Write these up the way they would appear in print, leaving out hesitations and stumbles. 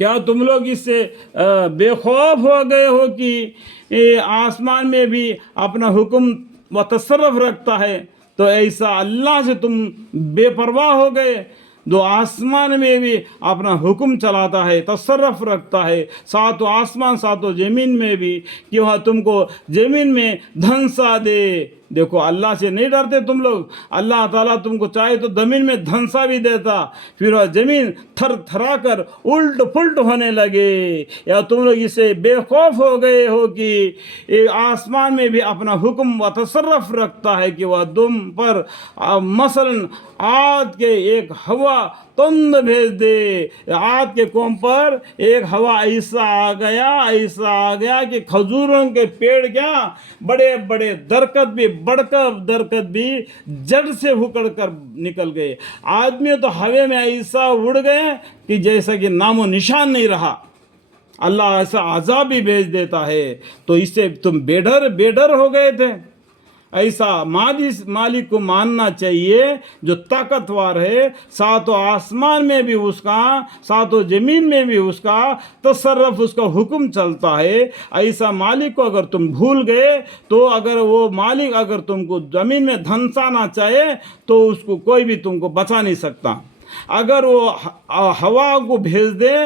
کیا تم لوگ اس سے بے خوف ہو گئے ہو کہ آسمان میں بھی اپنا حکم و تصرف رکھتا ہے؟ تو ایسا اللہ سے تم بے پرواہ ہو گئے جو آسمان میں بھی اپنا حکم چلاتا ہے، تصرف رکھتا ہے، ساتوں آسمان ساتوں زمین میں بھی، کہ وہ تم کو زمین میں دھنسا دے۔ دیکھو اللہ سے نہیں ڈرتے تم لوگ۔ اللہ تعالیٰ تم کو چاہے تو زمین میں دھنسا بھی دیتا، پھر وہ زمین تھر تھرا کر الٹ پلٹ ہونے لگے۔ یا تم لوگ اس سے بے خوف ہو گئے ہو کہ آسمان میں بھی اپنا حکم و تصرف رکھتا ہے کہ وہ تم پر مثلاً عاد کے ایک ہوا تند بھیج دے۔ عاد کے قوم پر ایک ہوا ایسا آ گیا کہ کھجوروں کے پیڑ کیا بڑے بڑے درخت بھی جڑ سے اکھڑ کر نکل گئے۔ آدمی تو ہوے میں ایسا اڑ گئے کہ جیسا کہ نام و نشان نہیں رہا۔ اللہ ایسا عذاب بھی بھیج دیتا ہے، تو اس سے تم بے ڈر ہو گئے تھے۔ ایسا مالک کو ماننا چاہیے جو طاقتور ہے، ساتوں آسمان میں بھی اس کا، ساتوں زمین میں بھی اس کا تصرف، اس کا حکم چلتا ہے۔ ایسا مالک کو اگر تم بھول گئے تو اگر وہ مالک اگر تم کو زمین میں دھنسانا چاہے تو اس کو کوئی بھی تم کو بچا نہیں سکتا۔ اگر وہ ہوا کو بھیج دے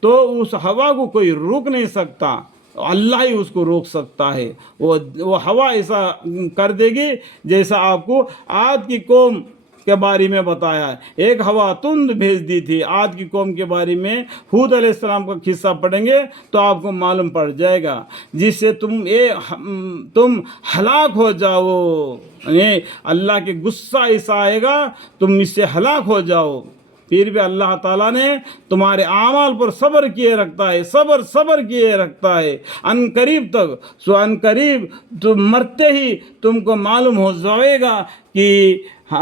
تو اس ہوا کو کوئی روک نہیں سکتا، اللہ ہی اس کو روک سکتا ہے۔ وہ ہوا ایسا کر دے گی جیسا آپ کو عاد کی قوم کے بارے میں بتایا ہے۔ ایک ہوا تند بھیج دی تھی عاد کی قوم کے بارے میں۔ ہود علیہ السلام کا قصہ پڑھیں گے تو آپ کو معلوم پڑ جائے گا، جس سے تم ہلاک ہو جاؤ۔ یعنی اللہ کے غصہ ایسا آئے گا تم اس سے ہلاک ہو جاؤ۔ پھر بھی اللہ تعالیٰ نے تمہارے اعمال پر صبر کیے رکھتا ہے، صبر کیے رکھتا ہے ان قریب تک۔ ان قریب تم مرتے ہی تم کو معلوم ہو جائے گا کہ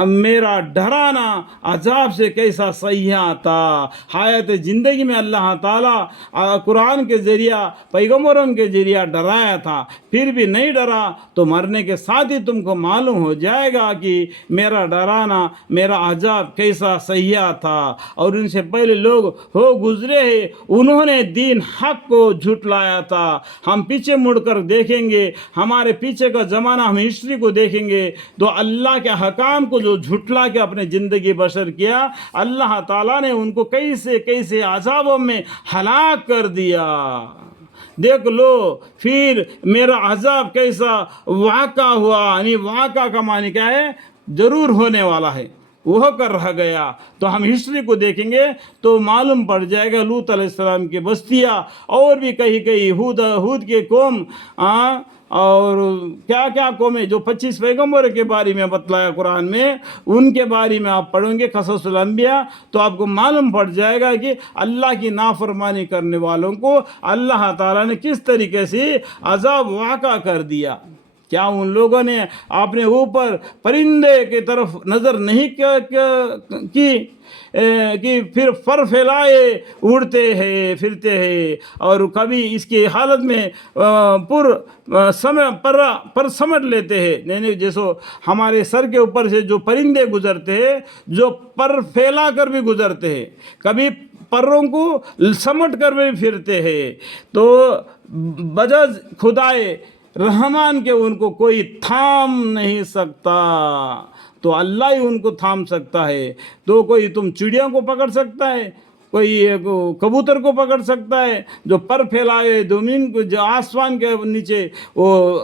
میرا ڈرانا عذاب سے کیسا سیاح تھا۔ حیات زندگی میں اللہ تعالیٰ قرآن کے ذریعہ، پیغمبروں کے ذریعہ ڈرایا تھا، پھر بھی نہیں ڈرا تو مرنے کے ساتھ ہی تم کو معلوم ہو جائے گا کہ میرا ڈرانا، میرا عذاب کیسا سیاح تھا۔ اور ان سے پہلے لوگ ہو گزرے ہیں، انہوں نے دین حق کو جھٹلایا تھا۔ ہم پیچھے مڑ کر دیکھیں گے، ہمارے پیچھے کا زمانہ، ہم ہسٹری کو دیکھیں گے تو اللہ کے حکام کو جو جھٹلا کے اپنے زندگی بسر کیا، اللہ تعالیٰ نے ان کو کیسے عذابوں میں ہلاک کر دیا۔ دیکھ لو پھر میرا عذاب کیسا واقع ہوا۔ یعنی واقع کا معنی کیا ہے؟ ضرور ہونے والا ہے، وہ کر رہ گیا۔ تو ہم ہسٹری کو دیکھیں گے تو معلوم پڑ جائے گا لوط علیہ السلام کی بستیاں، اور بھی کہیں ہود کے قوم، اور کیا قومیں جو 25 پیغمبر کے بارے میں بتلایا قرآن میں، ان کے بارے میں آپ پڑھیں گے قصص الانبیاء تو آپ کو معلوم پڑ جائے گا کہ اللہ کی نافرمانی کرنے والوں کو اللہ تعالیٰ نے کس طریقے سے عذاب واقع کر دیا۔ کیا ان لوگوں نے اپنے اوپر پرندے کی طرف نظر نہیں کی کہ پھر پر پھیلائے اڑتے ہیں پھرتے ہیں، اور کبھی اس کی حالت میں پر سمٹ لیتے ہیں؟ نہیں، جیسے ہمارے سر کے اوپر سے جو پرندے گزرتے ہیں، جو پر پھیلا کر بھی گزرتے ہیں، کبھی پروں کو سمٹ کر بھی پھرتے ہیں، تو بجز خدائے رحمان کے ان کو کوئی تھام نہیں سکتا، تو اللہ ہی ان کو تھام سکتا ہے۔ تو کوئی تم چڑیوں کو پکڑ سکتا ہے، کوئی کبوتر کو پکڑ سکتا ہے جو پر پھیلائے زمین کو، جو آسمان کے نیچے وہ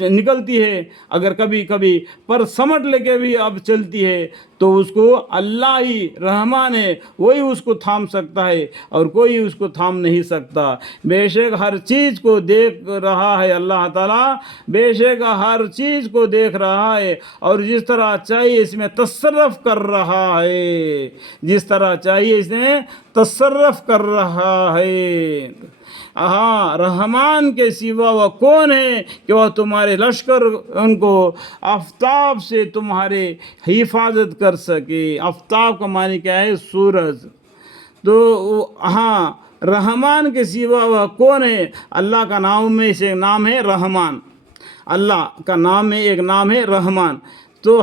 نکلتی ہے، اگر کبھی پر سمٹ لے کے بھی اب چلتی ہے تو اس کو اللہ ہی رحمان ہے، وہی اس کو تھام سکتا ہے اور کوئی اس کو تھام نہیں سکتا۔ بے شک ہر چیز کو دیکھ رہا ہے اللہ تعالیٰ، بے شک ہر چیز کو دیکھ رہا ہے، اور جس طرح چاہیے اس میں تصرف کر رہا ہے، جس طرح چاہیے اس میں تصرف کر رہا ہے۔ رحمان کے سوا وہ کون ہے کہ وہ تمہارے لشکر ان کو آفتاب سے تمہارے حفاظت کر سکے؟ آفتاب کا معنی کیا ہے؟ سورج۔ تو رحمان کے سوا وہ کون ہے؟ اللہ کا نام میں سے نام ہے رحمان، اللہ کا نام میں ایک نام ہے رحمان۔ تو